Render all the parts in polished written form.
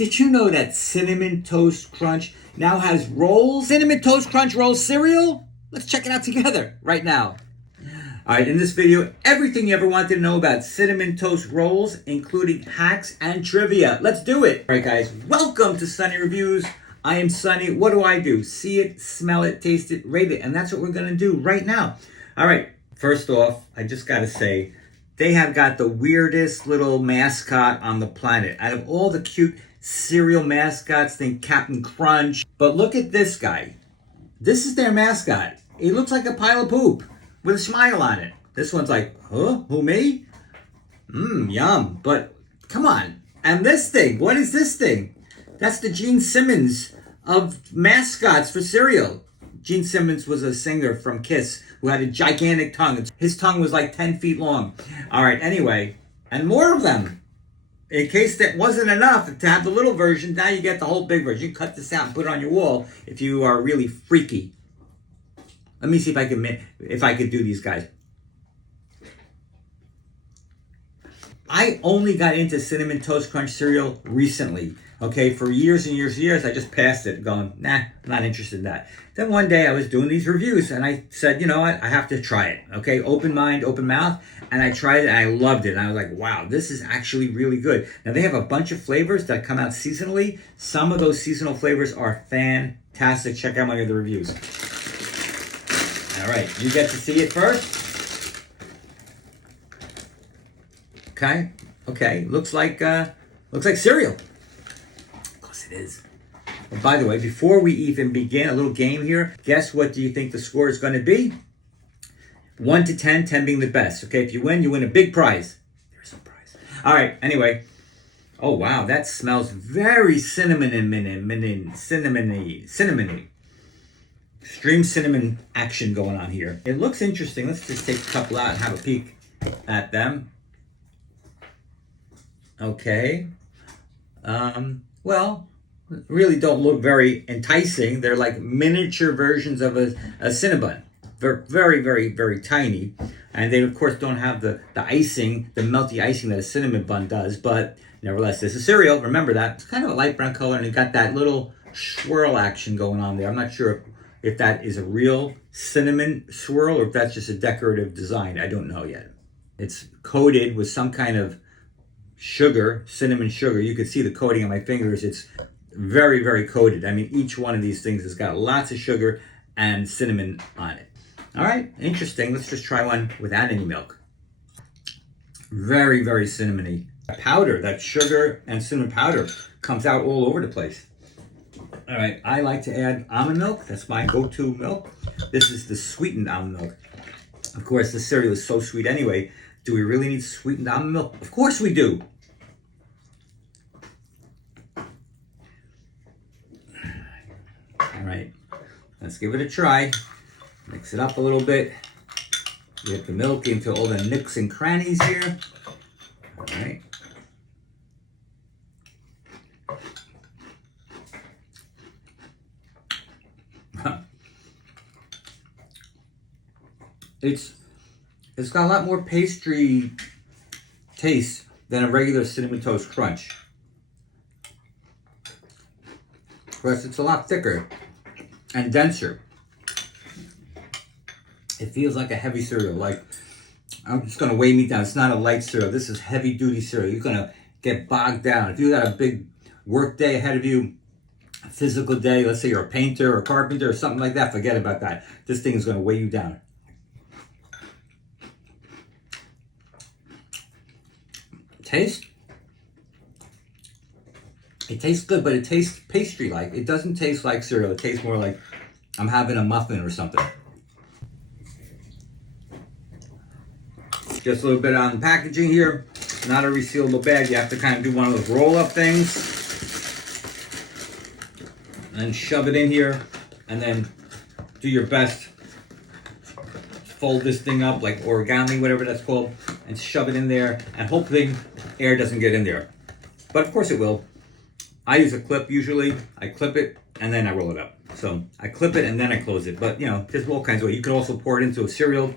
Did you know that Cinnamon Toast Crunch now has rolls? Cinnamon Toast Crunch roll cereal? Let's check it out together right now. All right, in this video, everything you ever wanted to know about Cinnamon Toast Rolls, including hacks and trivia. Let's do it. All right, guys, welcome to Sunny Reviews. I am Sunny. What do? See it, smell it, taste it, rate it, and that's what we're gonna do right now. All right, first off, I just gotta say, they have got the weirdest little mascot on the planet. Out of all the cute cereal mascots, think Captain Crunch. But look at this guy. This is their mascot. He looks like a pile of poop with a smile on it. This one's like, huh? Who, me? Yum. But come on. And this thing, what is this thing? That's the Gene Simmons of mascots for cereal. Gene Simmons was a singer from Kiss who had a gigantic tongue. His tongue was like 10 feet long. All right, anyway, and more of them. In case that wasn't enough to have the little version, now you get the whole big version. You cut this out and put it on your wall if you are really freaky. Let me see if I could do these guys. I only got into Cinnamon Toast Crunch cereal recently. Okay, for years and years and years, I just passed it going, nah, I'm not interested in that. Then one day I was doing these reviews and I said, you know what, I have to try it. Okay, open mind, open mouth. And I tried it and I loved it. And I was like, wow, this is actually really good. Now they have a bunch of flavors that come out seasonally. Some of those seasonal flavors are fantastic. Check out my other reviews. All right, you get to see it first. Okay, looks like cereal. Of course it is. And by the way, before we even begin, a little game here. Guess what do you think the score is going to be? 1 to 10, 10 being the best. Okay, if you win a big prize. There's a prize. All right, anyway. Oh, wow, that smells very cinnamony. Extreme cinnamon action going on here. It looks interesting. Let's just take a couple out and have a peek at them. Okay. Well, really don't look very enticing. They're like miniature versions of a Cinnabon. They're very, very, very tiny. And they, of course, don't have the icing, the melty icing that a cinnamon bun does. But nevertheless, this is cereal. Remember that. It's kind of a light brown color, and it got that little swirl action going on there. I'm not sure if that is a real cinnamon swirl or if that's just a decorative design. I don't know yet. It's coated with some kind of sugar, cinnamon sugar. You can see the coating on my fingers. It's very, very coated. I mean, each one of these things has got lots of sugar and cinnamon on it. All right, interesting. Let's just try one without any milk. Very, very cinnamony. Powder, that sugar and cinnamon powder comes out all over the place. All right, I like to add almond milk. That's my go-to milk. This is the sweetened almond milk. Of course, the cereal is so sweet anyway. Do we really need sweetened almond milk? Of course we do. All right, let's give it a try. Mix it up a little bit. Get the milk into all the nooks and crannies here. All right. It's got a lot more pastry taste than a regular Cinnamon Toast Crunch. Plus, it's a lot thicker and denser. It feels like a heavy cereal. Like, I'm just going to weigh me down. It's not a light cereal. This is heavy duty cereal. You're going to get bogged down. If you got a big work day ahead of you, a physical day, let's say you're a painter or a carpenter or something like that, forget about that. This thing is going to weigh you down. Taste? It tastes good, but it tastes pastry-like. It doesn't taste like cereal. It tastes more like I'm having a muffin or something. Just a little bit on the packaging here. Not a resealable bag. You have to kind of do one of those roll-up things. And shove it in here. And then do your best. Fold this thing up like origami, whatever that's called. And shove it in there. And hopefully air doesn't get in there. But of course it will. I use a clip usually. I clip it and then I roll it up. So I clip it and then I close it. But, you know, there's all kinds of ways. You can also pour it into a cereal,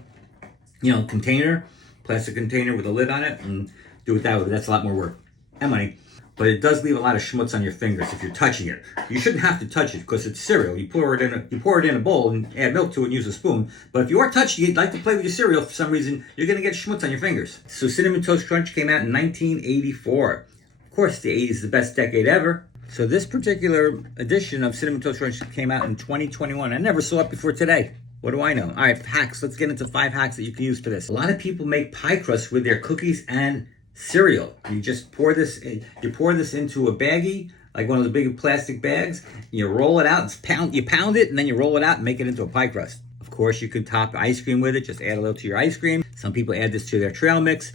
container. Plastic container with a lid on it and do it that way. That's a lot more work and money. but it does leave a lot of schmutz on your fingers if you're touching it. You shouldn't have to touch it because it's cereal. You pour it in a bowl and add milk to it and use a spoon. But if you are touching it, like to play with your cereal for some reason, you're going to get schmutz on your fingers. So Cinnamon Toast Crunch came out in 1984. Of course, the 80s is the best decade ever. So this particular edition of Cinnamon Toast Crunch came out in 2021. I never saw it before today. What do I know? All right, hacks. Let's get into 5 hacks that you can use for this. A lot of people make pie crust with their cookies and cereal. You just pour this into a baggie, like one of the big plastic bags. You roll it out, you pound it, and then you roll it out and make it into a pie crust. Of course, you could top ice cream with it. Just add a little to your ice cream. Some people add this to their trail mix.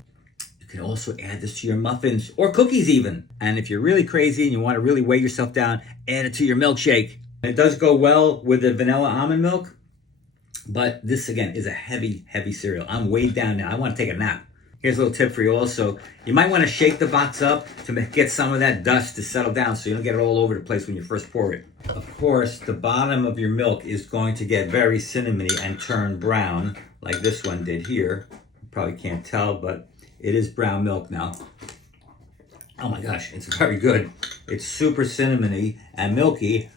You can also add this to your muffins or cookies even. And if you're really crazy and you want to really weigh yourself down, add it to your milkshake. It does go well with the vanilla almond milk. But this, again, is a heavy, heavy cereal. I'm weighed down now. I want to take a nap. Here's a little tip for you also. You might want to shake the box up to get some of that dust to settle down so you don't get it all over the place when you first pour it. Of course, the bottom of your milk is going to get very cinnamony and turn brown, like this one did here. You probably can't tell, but it is brown milk now. Oh my gosh, it's very good. It's super cinnamony and milky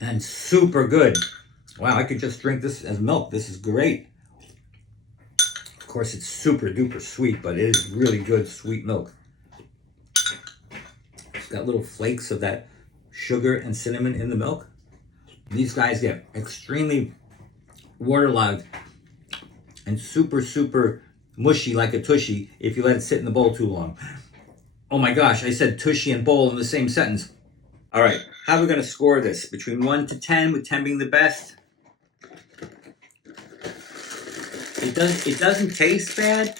and super good. Wow, I could just drink this as milk. This is great. Of course, it's super duper sweet, but it is really good sweet milk. It's got little flakes of that sugar and cinnamon in the milk. These guys get extremely waterlogged and super, super mushy like a tushy if you let it sit in the bowl too long. Oh my gosh, I said tushy and bowl in the same sentence. All right, how are we going to score this? Between 1 to 10, with 10 being the best. It doesn't taste bad.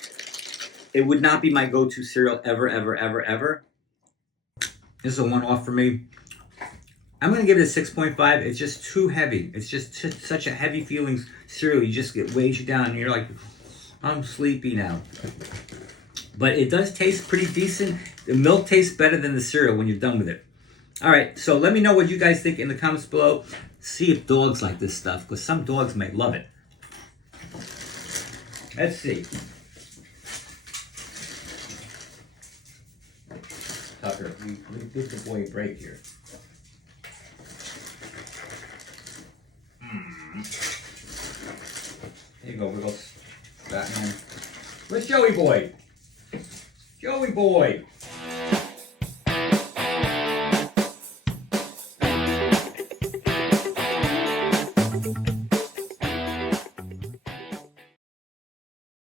It would not be my go-to cereal ever, ever, ever, ever. This is a one-off for me. I'm going to give it a 6.5. It's just too heavy. It's just such a heavy feeling cereal. You just weighs you down and you're like, I'm sleepy now. But it does taste pretty decent. The milk tastes better than the cereal when you're done with it. All right, so let me know what you guys think in the comments below. See if dogs like this stuff, because some dogs may love it. Let's see. Tucker, we give the boy a break here. There you go, Wiggles. Batman. Where's Joey boy? Joey boy.